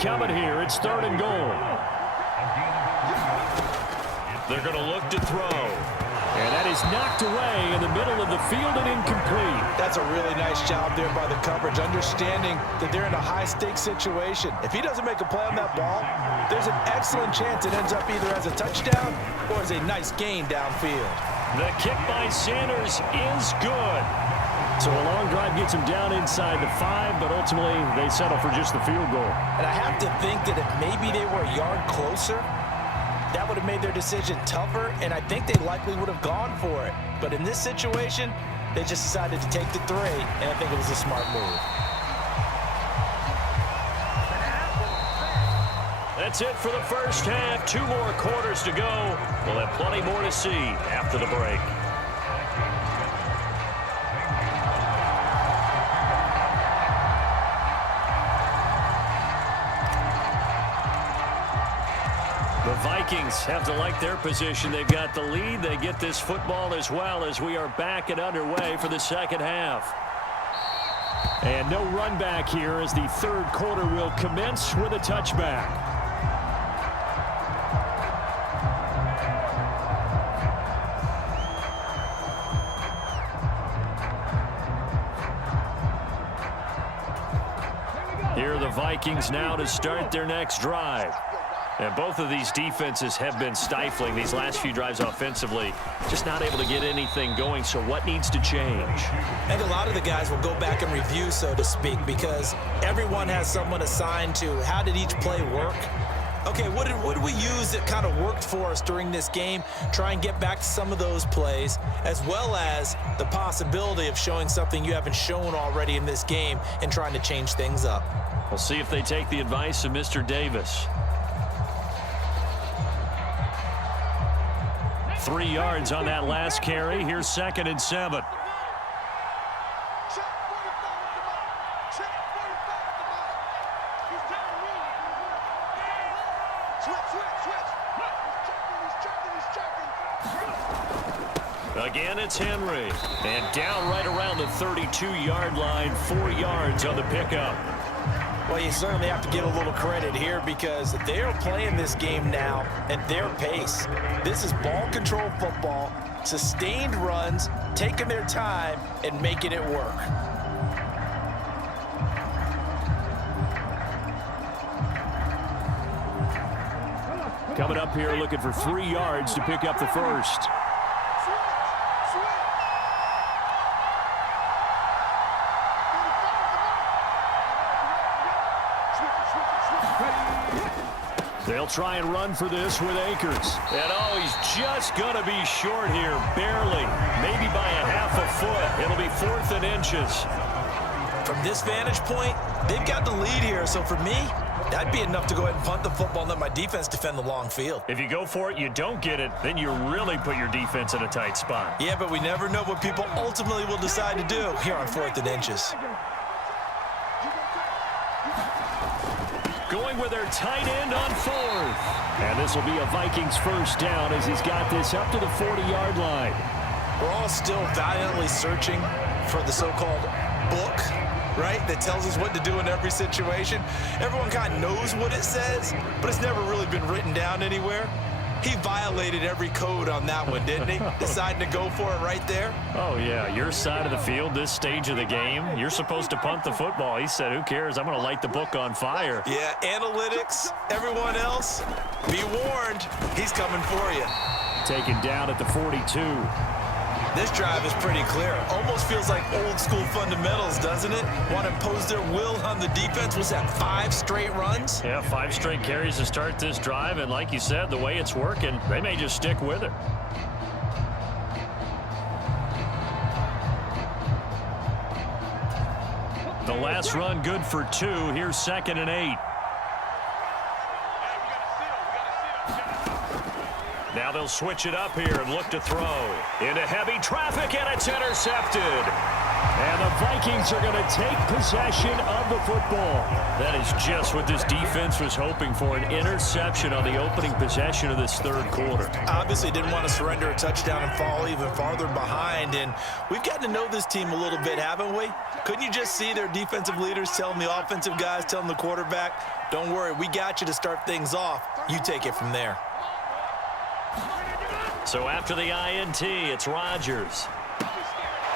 coming here. It's 3rd and goal. They're going to look to throw. And that is knocked away in the middle of the field and incomplete. That's a really nice job there by the coverage, understanding that they're in a high-stakes situation. If he doesn't make a play on that ball, there's an excellent chance it ends up either as a touchdown or as a nice gain downfield. The kick by Sanders is good. So a long drive gets them down inside the 5, but ultimately they settle for just the field goal. And I have to think that if maybe they were a yard closer, that would have made their decision tougher, and I think they likely would have gone for it. But in this situation, they just decided to take the 3, and I think it was a smart move. That's it for the first half. 2 more quarters to go. We'll have plenty more to see after the break. The Vikings have to like their position. They've got the lead. They get this football as well as we are back and underway for the second half. And no run back here as the 3rd quarter will commence with a touchback. Here are the Vikings now to start their next drive. And both of these defenses have been stifling these last few drives offensively. Just not able to get anything going, so what needs to change? I think a lot of the guys will go back and review, so to speak, because everyone has someone assigned to how did each play work. Okay, what did we use that kind of worked for us during this game? Try and get back to some of those plays, as well as the possibility of showing something you haven't shown already in this game and trying to change things up. We'll see if they take the advice of Mr. Davis. 3 yards on that last carry. Here's 2nd and 7. Again, it's Henry. And down right around the 32-yard line, 4 yards on the pickup. Well, you certainly have to give a little credit here because they're playing this game now at their pace. This is ball control football, sustained runs, taking their time, and making it work. Coming up here looking for 3 yards to pick up the first. They'll try and run for this with Akers. And oh, he's just going to be short here, barely. Maybe by a half a foot. It'll be 4th and inches. From this vantage point, they've got the lead here. So for me, that'd be enough to go ahead and punt the football and let my defense defend the long field. If you go for it, you don't get it, then you really put your defense in a tight spot. Yeah, but we never know what people ultimately will decide to do here on 4th and inches. Going with their tight end on 4th. And this will be a Vikings first down as he's got this up to the 40-yard line. We're all still valiantly searching for the so-called book, right, that tells us what to do in every situation. Everyone kind of knows what it says, but it's never really been written down anywhere. He violated every code on that one, didn't he? Deciding to go for it right there. Oh, yeah. Your side of the field, this stage of the game, you're supposed to punt the football. He said, who cares? I'm going to light the book on fire. Yeah, analytics, everyone else, be warned. He's coming for you. Taken down at the 42. This drive is pretty clear. Almost feels like old school fundamentals, doesn't it? Want to impose their will on the defense. Was that 5 straight runs? Yeah, 5 straight carries to start this drive. And like you said, the way it's working, they may just stick with it. The last run good for 2. Here's 2nd and 8. Now they'll switch it up here and look to throw. Into heavy traffic, and it's intercepted. And the Vikings are going to take possession of the football. That is just what this defense was hoping for, an interception on the opening possession of this third quarter. Obviously didn't want to surrender a touchdown and fall even farther behind. And we've gotten to know this team a little bit, haven't we? Couldn't you just see their defensive leaders telling the offensive guys, telling the quarterback, don't worry, we got you to start things off. You take it from there. So after the INT, it's Rodgers.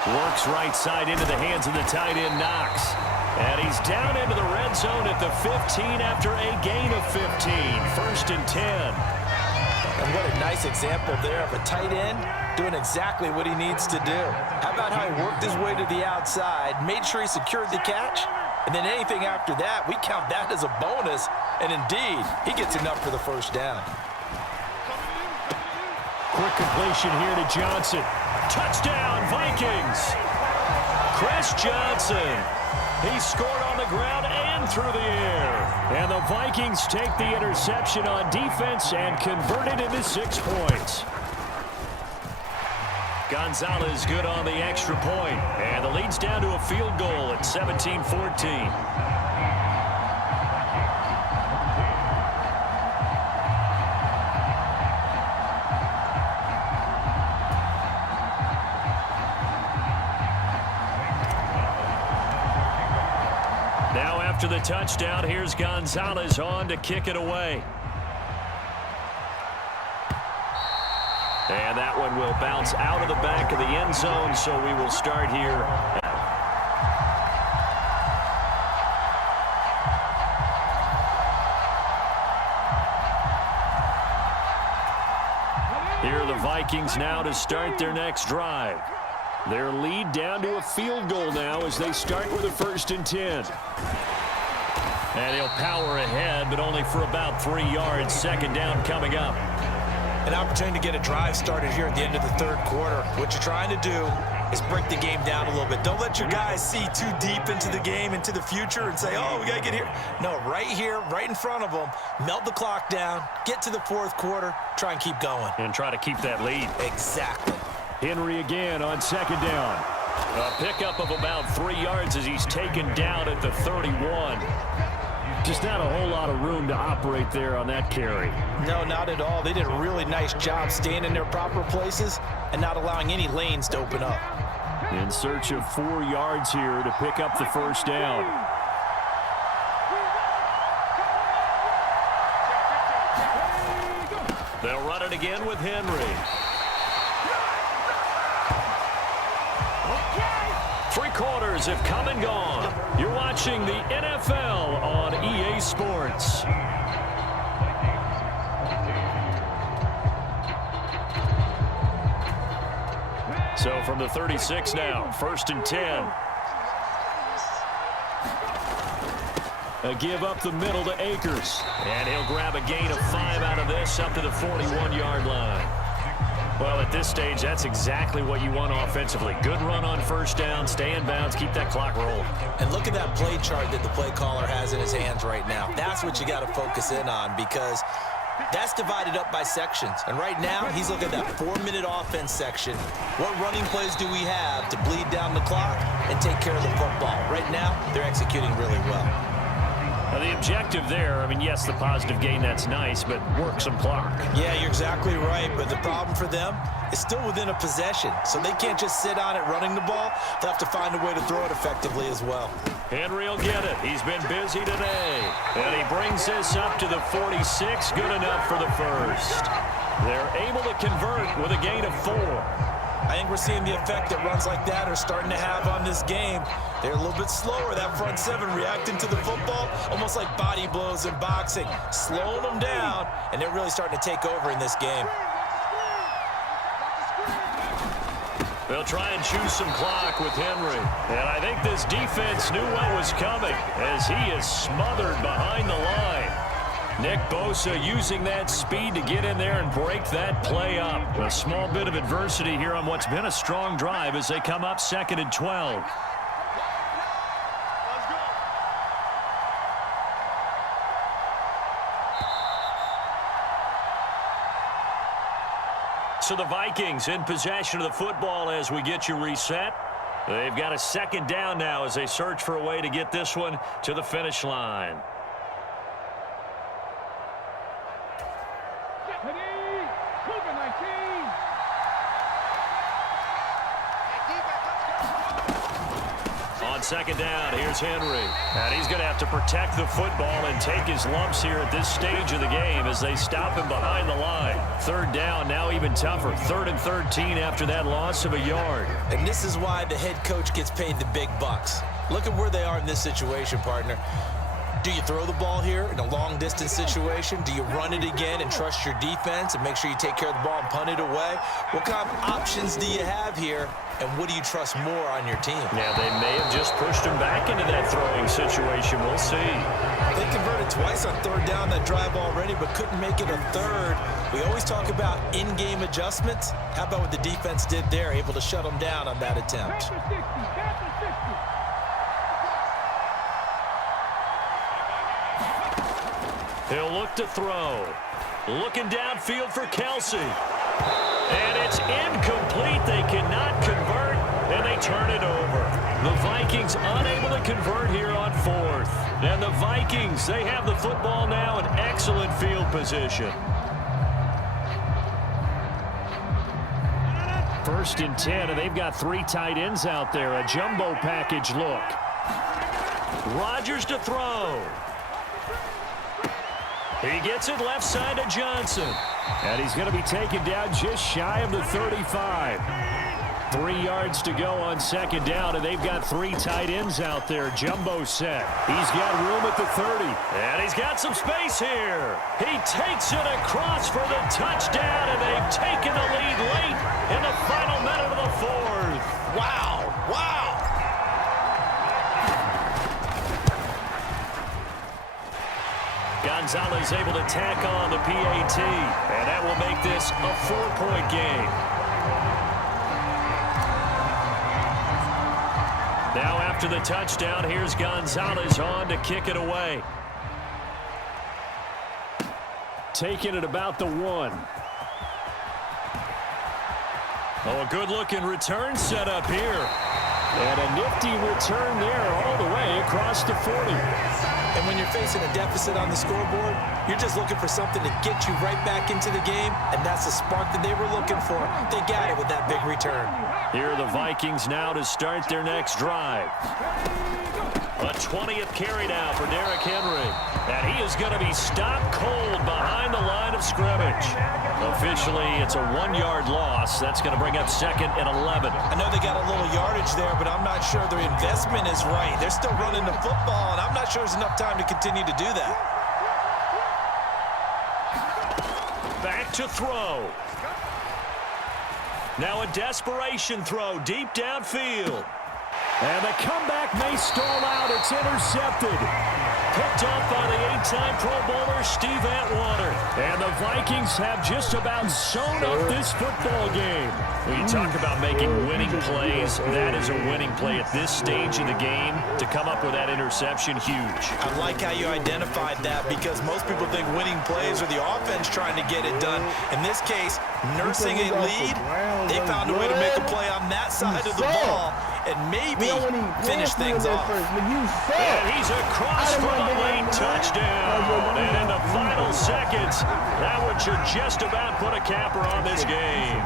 Works right side into the hands of the tight end, Knox. And he's down into the red zone at the 15 after a gain of 15. 1st and 10. And what a nice example there of a tight end doing exactly what he needs to do. How about how he worked his way to the outside, made sure he secured the catch, and then anything after that, we count that as a bonus. And indeed, he gets enough for the first down. Quick completion here to Johnson. Touchdown, Vikings! Chris Johnson. He scored on the ground and through the air. And the Vikings take the interception on defense and convert it into 6 points. Gonzalez good on the extra point. And the lead's down to a field goal at 17-14. After the touchdown, here's Gonzalez on to kick it away. And that one will bounce out of the back of the end zone, so we will start here. Here are the Vikings now to start their next drive. Their lead down to a field goal now as they start with a 1st and 10. And he'll power ahead, but only for about 3 yards. 2nd down coming up. An opportunity to get a drive started here at the end of the third quarter. What you're trying to do is break the game down a little bit. Don't let your guys see too deep into the game, into the future, and say, oh, we got to get here. No, right here, right in front of them, melt the clock down, get to the 4th quarter, try and keep going. And try to keep that lead. Exactly. Henry again on 2nd down. A pickup of about 3 yards as he's taken down at the 31. Just not a whole lot of room to operate there on that carry. No, not at all. They did a really nice job staying in their proper places and not allowing any lanes to open up. In search of 4 yards here to pick up the 1st down. They'll run it again with Henry. 3 quarters have come and gone. You're watching the NFL on EA Sports. So from the 36 now, 1st and 10. A give up the middle to Akers. And he'll grab a gain of 5 out of this up to the 41-yard line. Well, at this stage, that's exactly what you want offensively. Good run on 1st down, stay in bounds, keep that clock rolling. And look at that play chart that the play caller has in his hands right now. That's what you got to focus in on because that's divided up by sections. And right now, he's looking at that 4-minute offense section. What running plays do we have to bleed down the clock and take care of the football? Right now, they're executing really well. Now the objective there, I mean, yes, the positive gain, that's nice, but work some clock. Yeah, you're exactly right, but the problem for them is still within a possession, so they can't just sit on it running the ball. They'll have to find a way to throw it effectively as well. Henry will get it. He's been busy today. And he brings this up to the 46, good enough for the 1st. They're able to convert with a gain of 4. I think we're seeing the effect that runs like that are starting to have on this game. They're a little bit slower, that front 7 reacting to the football, almost like body blows in boxing, slowing them down, and they're really starting to take over in this game. They'll try and choose some clock with Henry. And I think this defense knew what was coming as he is smothered behind the line. Nick Bosa using that speed to get in there and break that play up. A small bit of adversity here on what's been a strong drive as they come up 2nd and 12. So the Vikings in possession of the football as we get you reset. They've got a second down now as they search for a way to get this one to the finish line. On second down, here's Henry. And he's going to have to protect the football and take his lumps here at this stage of the game as they stop him behind the line. Third down, now even tougher. 3rd and 13 after that loss of a yard. And this is why the head coach gets paid the big bucks. Look at where they are in this situation, partner. Do you throw the ball here in a long-distance situation? Do you run it again and trust your defense and make sure you take care of the ball and punt it away? What kind of options do you have here, and what do you trust more on your team? Yeah, they may have just pushed him back into that throwing situation. We'll see. They converted twice on 3rd down that drive already, but couldn't make it a 3rd. We always talk about in-game adjustments. How about what the defense did there, able to shut them down on that attempt? He'll look to throw. Looking downfield for Kelsey. And it's incomplete. They cannot convert, and they turn it over. The Vikings unable to convert here on 4th. And the Vikings, they have the football now in excellent field position. 1st and 10, and they've got 3 tight ends out there. A jumbo package look. Rodgers to throw. He gets it left side to Johnson. And he's going to be taken down just shy of the 35. 3 yards to go on second down, and they've got 3 tight ends out there. Jumbo set. He's got room at the 30. And he's got some space here. He takes it across for the touchdown, and they've taken the lead late in the final minute of the 4th. Wow, wow. Gonzalez able to tack on the PAT, and that will make this a 4-point game. Now after the touchdown, here's Gonzalez on to kick it away. Taking it about the 1. Oh, a good-looking return set up here. And a nifty return there all the way across the 40. And when you're facing a deficit on the scoreboard, you're just looking for something to get you right back into the game, and that's the spark that they were looking for. They got it with that big return. Here are the Vikings now to start their next drive. A 20th carry now for Derrick Henry. And he is going to be stopped cold behind the line of scrimmage. Officially, it's a 1-yard loss. That's going to bring up 2nd and 11. I know they got a little yardage there, but I'm not sure their investment is right. They're still running the football, and I'm not sure there's enough time to continue to do that. Back to throw. Now a desperation throw deep downfield. And the comeback may stall out. It's intercepted. Picked off by the 8-time Pro Bowler Steve Atwater. And the Vikings have just about sewn up this football game. When you talk about making winning plays, that is a winning play at this stage of the game. To come up with that interception, huge. I like how you identified that, because most people think winning plays are the offense trying to get it done. In this case, nursing a lead, they found a way to make a play on that side of the ball and maybe finish things off. And he's across for the late touchdown. And in the final seconds, that one should just about put a capper on this game.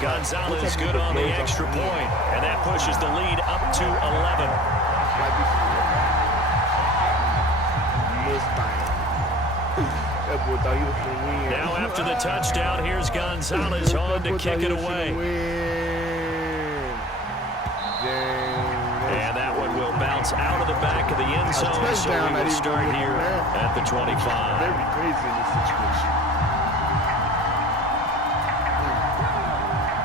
Gonzalez good on the extra point, and that pushes the lead up to 11. Now after the touchdown, here's Gonzalez on to kick it away. And that one will bounce out of the back of the end zone, so we will start here at the 25. Very crazy in this situation.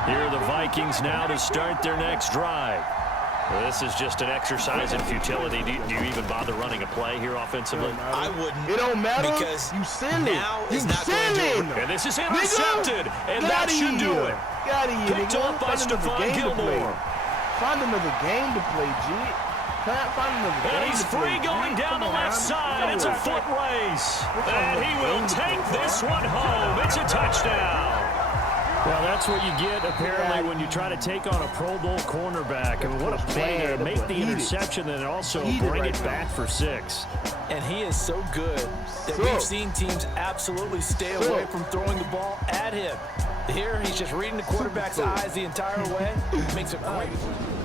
Here are the Vikings now to start their next drive. This is just an exercise in futility. Do you even bother running a play here offensively? I wouldn't. It don't matter. Because you silly. now you is not going to do it. And this is intercepted. And that should do it. Picked off by Stephon Gilmore. Find another game to play, G. Find another game. And he's free going down the left side. It's a foot race. And he will take this one home. It's a touchdown. Well, that's what you get, apparently, when you try to take on a Pro Bowl cornerback. And what a play there. Make the interception and also bring it back for 6. And he is so good that we've seen teams absolutely stay away from throwing the ball at him. Here, he's just reading the quarterback's eyes the entire way. Makes a great play.